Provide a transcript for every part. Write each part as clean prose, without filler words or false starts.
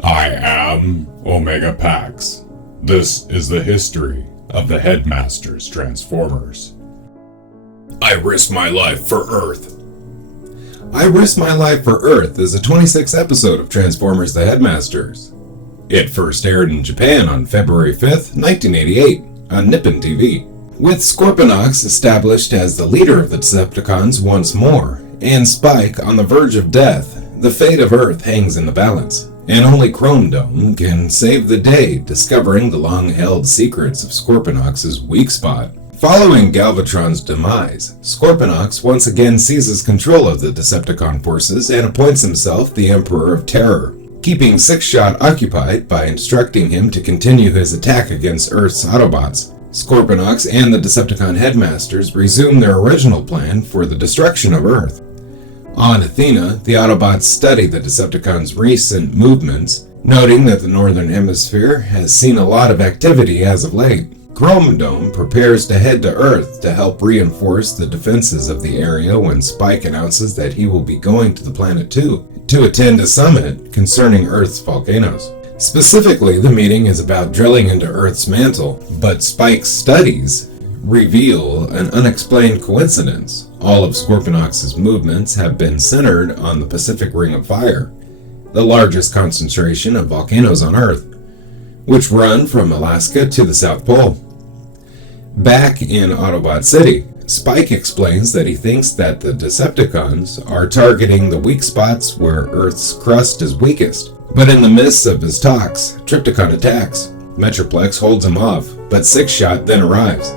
I am Omega Pax. This is the history of the Headmasters Transformers. I risk my life for Earth. I Risk My Life for Earth is a 26th episode of Transformers the Headmasters. It first aired in Japan on February 5th, 1988, on Nippon TV. With Scorponok established as the leader of the Decepticons once more, and Spike on the verge of death, the fate of Earth hangs in the balance, and only Chrome Dome can save the day discovering the long-held secrets of Scorponok's weak spot. Following Galvatron's demise, Scorponok once again seizes control of the Decepticon forces and appoints himself the Emperor of Terror, keeping Sixshot occupied by instructing him to continue his attack against Earth's Autobots. Scorponok and the Decepticon Headmasters resume their original plan for the destruction of Earth. On Athena, the Autobots study the Decepticons' recent movements, noting that the Northern Hemisphere has seen a lot of activity as of late. Chrome Dome prepares to head to Earth to help reinforce the defenses of the area when Spike announces that he will be going to the planet too, to attend a summit concerning Earth's volcanoes. Specifically, the meeting is about drilling into Earth's mantle, but Spike's studies reveal an unexplained coincidence. All of Scorponok's movements have been centered on the Pacific Ring of Fire, the largest concentration of volcanoes on Earth, which run from Alaska to the South Pole. Back in Autobot City, Spike explains that he thinks that the Decepticons are targeting the weak spots where Earth's crust is weakest. But in the midst of his talks, Trypticon attacks. Metroplex holds him off, but Sixshot then arrives,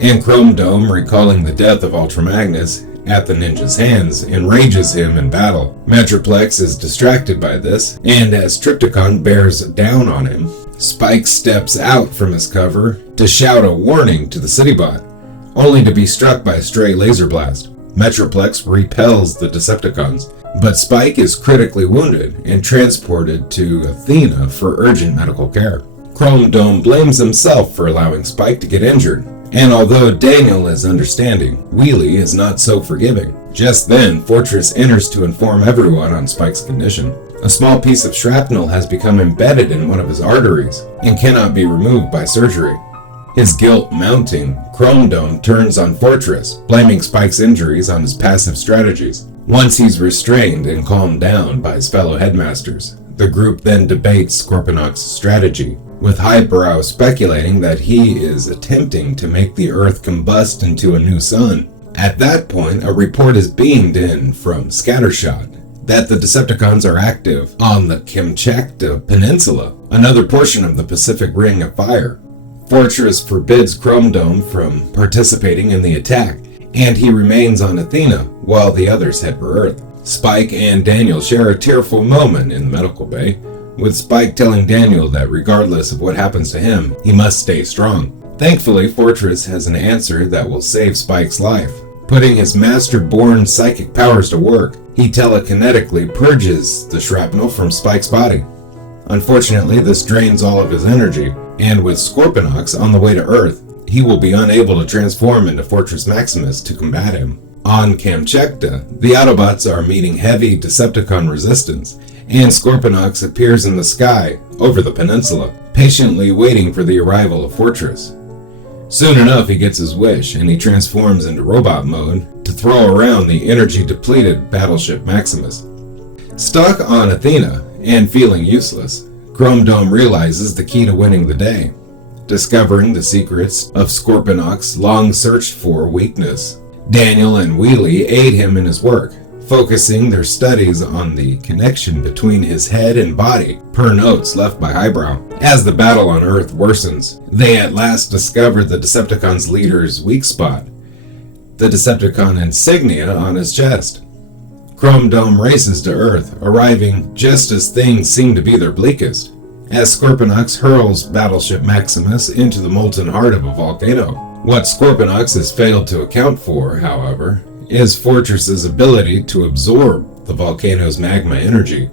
and Chrome Dome, recalling the death of Ultramagnus at the ninja's hands, enrages him in battle. Metroplex is distracted by this, and as Trypticon bears down on him, Spike steps out from his cover to shout a warning to the Citybot, only to be struck by a stray laser blast. Metroplex repels the Decepticons, but Spike is critically wounded and transported to Athena for urgent medical care. Chrome Dome blames himself for allowing Spike to get injured, and although Daniel is understanding, Wheelie is not so forgiving. Just then, Fortress enters to inform everyone on Spike's condition. A small piece of shrapnel has become embedded in one of his arteries and cannot be removed by surgery. His guilt mounting, Chrome Dome turns on Fortress, blaming Spike's injuries on his passive strategies. Once he's restrained and calmed down by his fellow headmasters, the group then debates Scorponok's strategy, with Highbrow speculating that he is attempting to make the Earth combust into a new sun. At that point, a report is beamed in from Scattershot that the Decepticons are active on the Kamchatka Peninsula, another portion of the Pacific Ring of Fire. Fortress forbids Chrome Dome from participating in the attack, and he remains on Athena while the others head for Earth. Spike and Daniel share a tearful moment in the medical bay, with Spike telling Daniel that regardless of what happens to him, he must stay strong. Thankfully, Fortress has an answer that will save Spike's life. Putting his master-born psychic powers to work, he telekinetically purges the shrapnel from Spike's body. Unfortunately, this drains all of his energy, and with Scorponok on the way to Earth, he will be unable to transform into Fortress Maximus to combat him. On Kamchatka, the Autobots are meeting heavy Decepticon resistance, and Scorponok appears in the sky over the peninsula, patiently waiting for the arrival of Fortress. Soon enough, he gets his wish, and he transforms into robot mode to throw around the energy-depleted battleship Maximus. Stuck on Athena, and feeling useless, Chrome Dome realizes the key to winning the day, discovering the secrets of Scorponok's long-searched-for weakness. Daniel and Wheelie aid him in his work, focusing their studies on the connection between his head and body, per notes left by Highbrow. As the battle on Earth worsens, they at last discover the Decepticons' leader's weak spot, the Decepticon insignia on his chest. Chrome Dome races to Earth, arriving just as things seem to be their bleakest, as Scorponok hurls Battleship Maximus into the molten heart of a volcano. What Scorponok has failed to account for, however, is Fortress's ability to absorb the volcano's magma energy,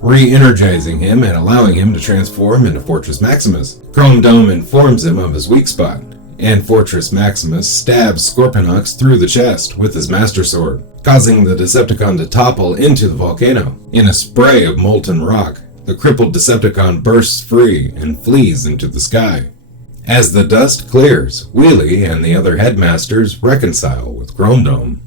re-energizing him and allowing him to transform into Fortress Maximus. Chrome Dome informs him of his weak spot, and Fortress Maximus stabs Scorponok through the chest with his Master Sword, causing the Decepticon to topple into the volcano. In a spray of molten rock, The crippled Decepticon bursts free and flees into the sky. As the dust clears, Wheelie and the other headmasters reconcile with Chrome Dome.